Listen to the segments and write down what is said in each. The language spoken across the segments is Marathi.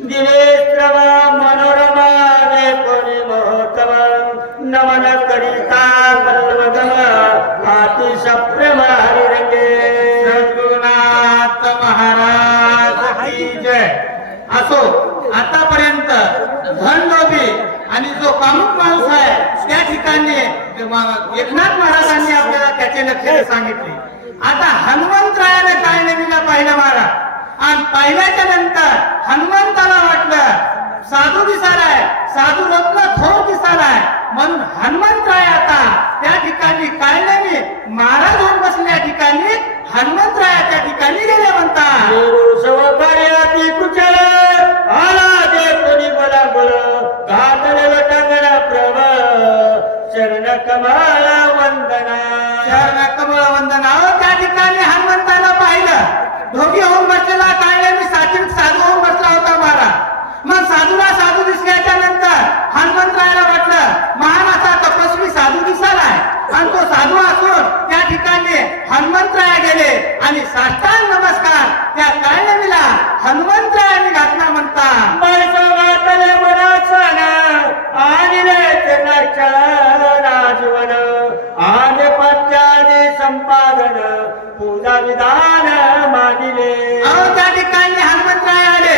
दिनेश्रव मनोरमा कोणी नमन करिता पल्लवगम हरिरंगे महाराज की जय। असो आतापर्यंत धनलोभी आणि जो कामुक माणूस आहे त्या ठिकाणी एकनाथ महाराजांनी आपल्याला त्याचे लक्ष सांगितले. आता हनुमंतरायाने काय नवीन पाहिलं महाराज आणि पाहिल्याच्या नंतर हनुमंताला वाटलं साधू दिसालाय साधू रत्न थोर दिसालाय म्हणून हनुमंतराय आता. त्या ठिकाणी काय नाही महाराज होऊन बसल्या ठिकाणी. हनुमंतरायाच्या ठिकाणी गेले म्हणतात सव कार्याती कुचल आला दे कोणी बला बल घातले वटंगण प्रभ चरण कमळ वंदना शरण कमळ वंदना अहो, त्या ठिकाणी हनुमंतानं पाहिलं दोघी होऊन बसलेला काय नाही मी सात्विक साधू होऊन बसला होता महाराज मग साधूला साधू दिसल्याच्या नंतर हनुमंतरायाला वाटलं महान असा तपस्वी साधू दिसालाय आणि तो साधू असून त्या ठिकाणी हनुमंतराया गेले आणि साष्टांग नमस्कार त्या काळनवीला हनुमंतरायाने घातला म्हणतात माणसावातले मनासन आणि चल राजवन आणि पत्याने संपादन पूजा विधान मानिले अहो त्या ठिकाणी हनुमंतराय आले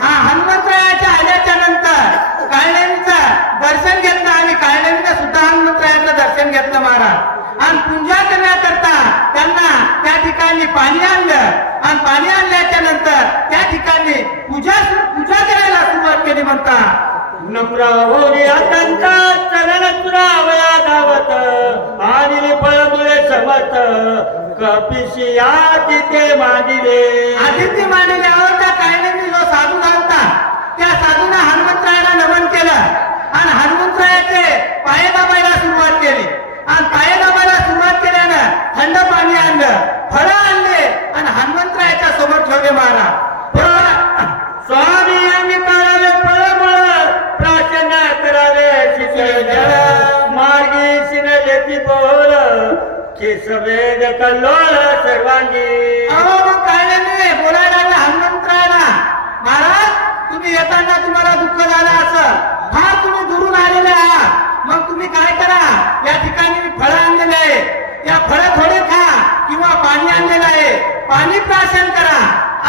हा हनुमंतरायाच्या आल्याच्यानंतर काळनेमीचं दर्शन घेतलं आणि काळनेमीनं सुद्धा हनुमंतरायाचं दर्शन घेतलं महाराज आणि पूजा करण्याकरता त्यांना त्या ठिकाणी पाणी आणलं आणि पाणी आणल्याच्या नंतर त्या ठिकाणी पूजा पूजा करायला सुरुवात केली म्हणतात नम्र होरी अत्यंत चरण तुरावया धावत. आणि फळमुळे समत कपिशी या तिथे मानिले. आदित्य मानले आहो त्या काळनेमी जो साधू घालता त्या साधूनं हनुमंतरायाला नमन केलं. आणि हनुमंतरायाचे पाय दाबायला सुरुवात केली. आणि पाय दाबायला सुरुवात केल्यानं थंड पाणी आणलं फळं आणले आणि हनुमंतरायाच्या समोर ठेवले महाराज. स्वामी अंगी करावे फळमळ प्रार्थना करावे शिचे मार्गी शिन येती बोल केसवेद कल्लोळ सर्वांगी. अहो मग काळनेमी बोलायला लागला हनुमंतरायाला महाराज तुम्ही येताना तुम्हाला दुःख झालं असं हा तुम्ही दुरून आलेले आहात. मग तुम्ही काय करा? या ठिकाणी मी फळं आणलेले आहे. या फळं थोडे खा किंवा पाणी आणलेलं आहे पाणी प्राशन करा.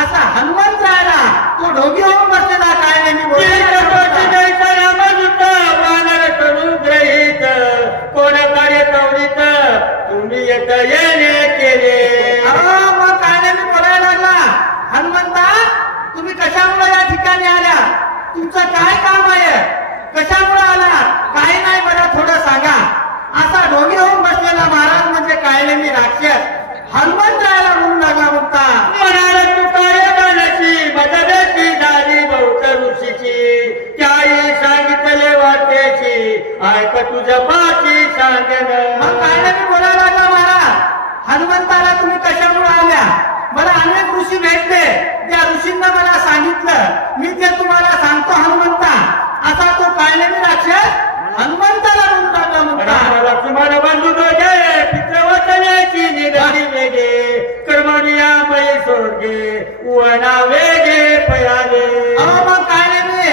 असा हनुमंत राहिला. तो ढोगी होऊन बसलेला काय नेहमी वानर करून ग्रहित. कोण कार्य कवरीत? तुम्ही येत येणे केले. मग काय नेहमी बोलायला लागला. हनुमंता तुम्ही कशामुळे या ठिकाणी आल्या? तुमचं काय काम आहे? त्या ऋषींना मला सांगितलं. मी ते तुम्हाला सांगतो हनुमंता. असा तो काळनेमी राक्षस हनुमंताला म्हणून टाकला म्हणता लक्ष्मण बंधू दोघे पितृवचनाची निधानी वेगे. कर्मणिया मयी सोडगे वना वेगे पयाले. अहो मग मी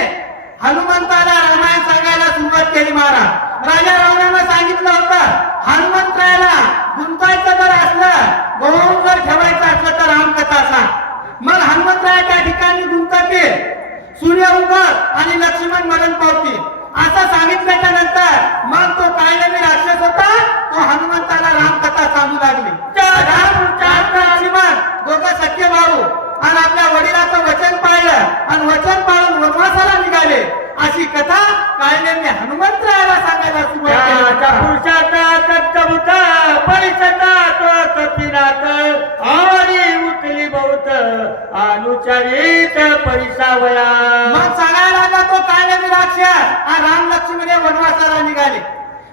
हनुमंताला रामायण सांगायला सुरुवात केली महाराज. राजा रावणानं सांगितलं होतं हनुमंतरायाला गुंतायचं जर असलं गोवून जर ठेवायचं असलं मग हनुमंतराया त्या ठिकाणी गुंततील सूर्य उगत आणि लक्ष्मण मरण पावतील. असं सांगितल्याच्या नंतर मग तो कायदेमी राक्षस होता तो हनुमंताला रामकथा सांगू लागली. चार लक्ष्मण दोघं सख्य भाऊ आणि आपल्या वडिलाचं वचन पाळलं. आणि वचन पाळून वनवासाला निघाले. अशी कथा कायद्याने हनुमंतरायाला सांगायला सुरुवात केली. पुरुषाचा तत्कबुता अनुचरित परिसावया मग सांगायला लागला तो कायद्याने राक्षस आणि राम लक्ष्मण हे वनवासाला निघाले.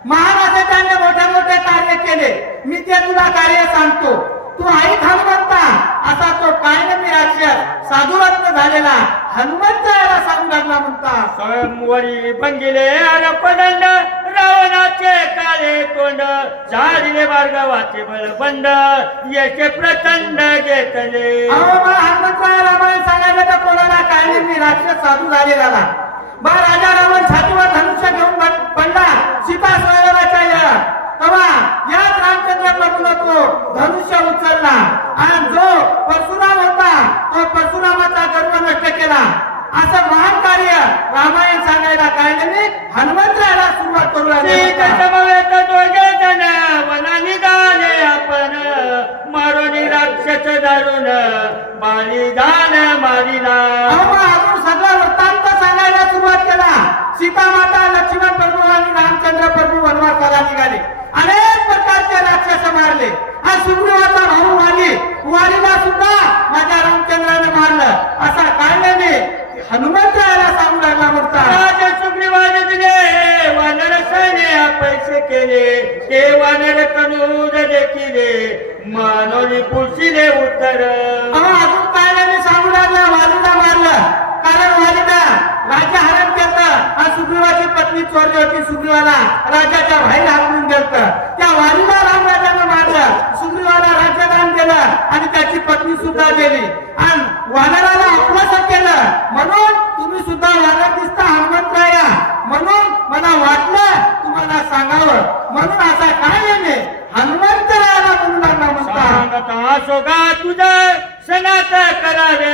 महान असे त्यांनी मोठे मोठे कार्य केले. मी ते तुला कार्य सांगतो. तू ऐक हनुमंता असा तो कायदेमी राक्षस साधुरत्न झालेला हनुमंताला सांगू लागला म्हणता. स्वयंवरी बंगिले अरपदंड रावणाचे काळे तोंड झाडिले भार्गवाचे बळबंड याचे प्रचंड घेतले कोणाला काय राक्षस साधू झालेला. ना. बा राजा रावण छातीवर धनुष्य घेऊन पडला. सीता स्वयंवराच्या या. तेव्हा याच रामचंद्र प्रभूला तो धनुष्य उचलला. आणि जो परशुराम होता तो परशुरामाचा गर्व नष्ट केला. असं महान कार्य रामायण सांगायला काय नाही हनुमंतरायला सुरुवात प्रभू निघाले. अनेक प्रकारचे राक्षस मारले. आणि सुग्रीवाचा भाऊ वाली वालीला सुद्धा माझ्या रामचंद्राने मारलं. असा काढल्याने हनुमंतरायाला सांगू लागला म्हणता राजा सुग्रीवाने दिले. वानर सैन्य पैसे केले. ते वानर तनूर देखिले. मान राजाच्या बाहेर हाकलून गेलं त्या वारीला राम राजानं मारलं. सुग्रीवाला राज्यदान केलं आणि त्याची पत्नी सुद्धा गेली. आणि वानराला अपवास केलं. म्हणून तुम्ही सुद्धा वानर दिसता हनुमंतराया. म्हणून मला वाटलं तुम्हाला सांगावं. म्हणून असा काय येणे हनुमंतरायाला म्हणू लागला म्हणता तुझ्या सोगा करावे.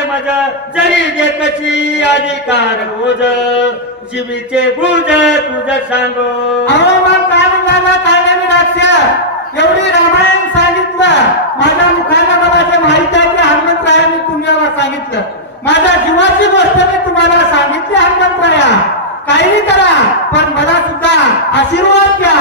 जरी देखची कशी अधिकार बोज जीवीचे गुज तुझ सांगो. अहो मग काय मी एवढी रामायण सांगितलं. माझ्या मुखाला मला माहिती आहे ते हनुमंतरायांनी तुम्हाला सांगितलं. माझ्या जीवाची गोष्ट मी तुम्हाला सांगितली हनुमंतराया. काही करा पण मला सुद्धा आशीर्वाद द्या.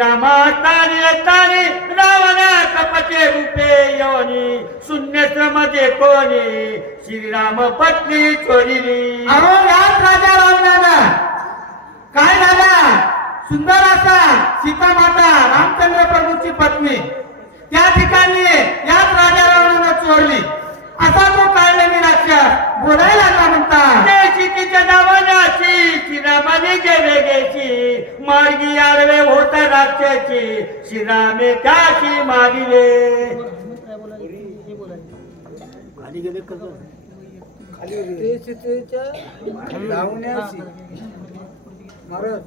श्रीरामा तारी रावण कपटे रूपे योनी शून्यमध्ये कोणी श्रीराम पत्नी चोरिली. अहो याच राजा रावणानं काय झाला सुंदर असा सीता माता रामचंद्र प्रभूची पत्नी. त्या ठिकाणी याच राजा रावणानं चोरली. असा तो काढलेली राक्षस बोलायला लागला म्हणतात त्याची तिच्या दावनाची श्रीरामाने गेले गेची मार्गी आडवे होता राक्षची श्रीरामे त्याची मारिले ते चित्रेच्या लावण्याची महाराज.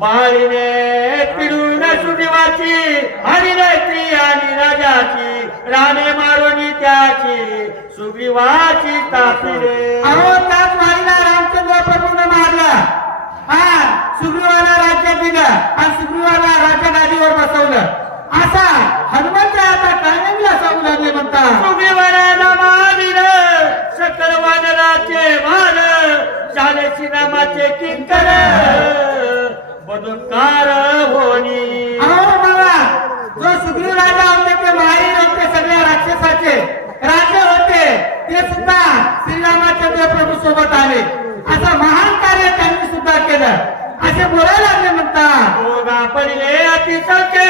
बाळीने पिडून सुदेवाची हरिणती आणि राजाची. राणे मारून त्याची सुग्रीवाची तापिरे अहो त्याच वारीला रामचंद्र प्रभूने मारलं. हा सुग्रीवाला राज्य दिलं आणि सुग्रीवाला राज्य गादीवर बसवलं. असा हनुमंत आता कायमला सांगू लागले म्हणतात. सुग्रीवाला मारिल सकल वानराचे भार झाले श्रीरामाचे किंकर बदुकार होनी अहो बाबा जो सुग्रीव राजा होते ते माहीर होते सगळ्या राक्षसाचे. राजे होते ते सुद्धा श्रीरामाचंद्र प्रभू सोबत आले. असं महान कार्य त्यांनी सुद्धा केलं. असे बोलायला लागले म्हणतात. पडले अतिसंख्य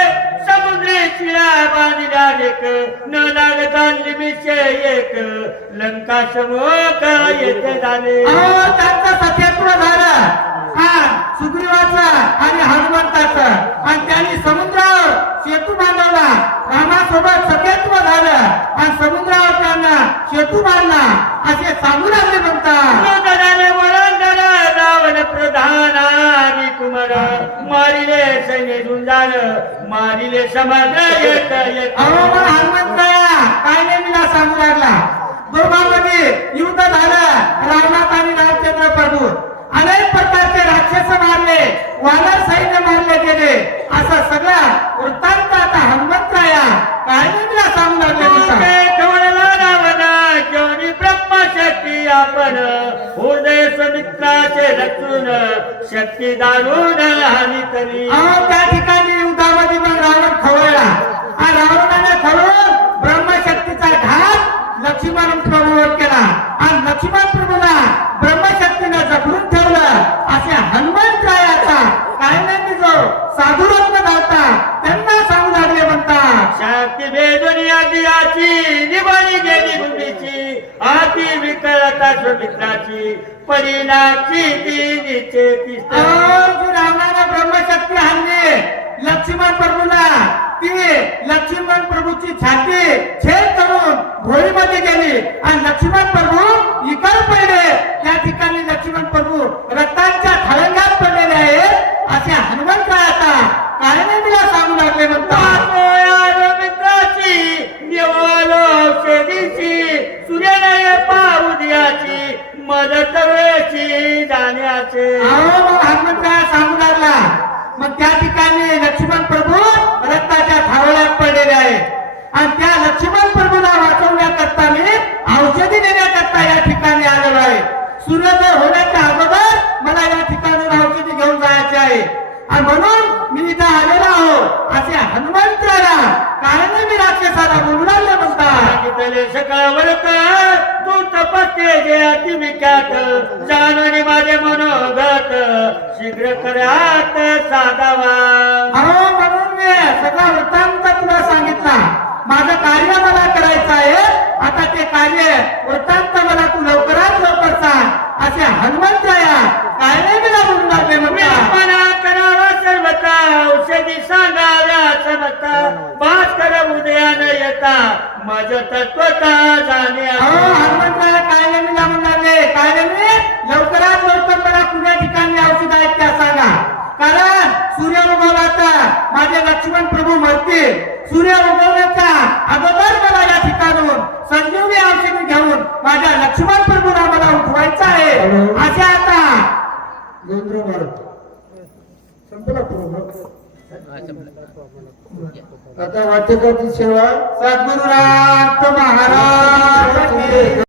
समुद्री न लागता निमिषे एक लंका समोक येथे झाले अहो त्यांचं झालं. हा सुग्रीवाचं आणि हनुमंताचं आणि त्यांनी समुद्रावर सेतू बांधवला रामासोबत सखेत्व झालं. आणि समुद्रावर त्यांना सेतू बांधला. असे सांगू लागले म्हणतात. प्रधान आदि कुमार मारिले सैन्य झुंजार मारिले समाज येत येत. अहो मग हनुमंतराया काय नाही मला सांगू लागला? दोघांमध्ये युद्ध झालं रावणात आणि रामचंद्र प्रभू अनेक प्रकारचे राक्षस मारले. नक्की दारुण हवी तरी. त्या ठिकाणी युद्धामध्ये पण रावण खवळला. हा रावणाने खवळून ब्रह्मशक्तीचा घात लक्ष्मीनारायण प्रभू विकळता मित्राची परिणाची ती निचे मदत वेळची जाण्याचे सांगू लागला. मग त्या ठिकाणी लक्ष्मण प्रभू रक्ताच्या थारोळ्यात पडलेले आहे आणि त्या लक्ष्मण प्रभूला वाचवण्याकरता मी औषधी देण्याकरता या ठिकाणी आलेलो आहे. सूर्योदय होण्याच्या अगोदर मला या ठिकाणी औषधी घेऊन जायचे आहे. आणि म्हणून मी इथं आलेलो आहो. असे हनुमंताला कारण मी राक्षसाला बोलू लागले. सांगितले सकाळवरत तू तपस्ते जे अति विख्यात. जाणून माझे मनोगत शीघ्र करात साधावा. अहो म्हणून मी सगळा वृत्तांत तुला सांगितला. माझं कार्य मला करायचं आहे. आता ते कार्य वृत्तांत मला तू लवकरात लवकर सांग. असे हनुमंतराया काय नाही मला औषधी सांगाव्या समता भास्कर उदयान येता. माझ तत्वता जाणे अहो हनुमंतराया काय नाही मला म्हणू लागले काय नाही लवकरात लवकर मला कुण्या ठिकाणी औषध आहेत त्या सांगा. कारण सूर्य उगवला माझे लक्ष्मण प्रभू मरतील सूर्य उगवण्याच्या अगोदर मला या ठिकाणून संजीवनी औषधी घेऊन माझ्या लक्ष्मण प्रभूला मला उठवायचं आहे. असे आता आता वाचकाची सेवा. सद्गुरुनाथ महाराज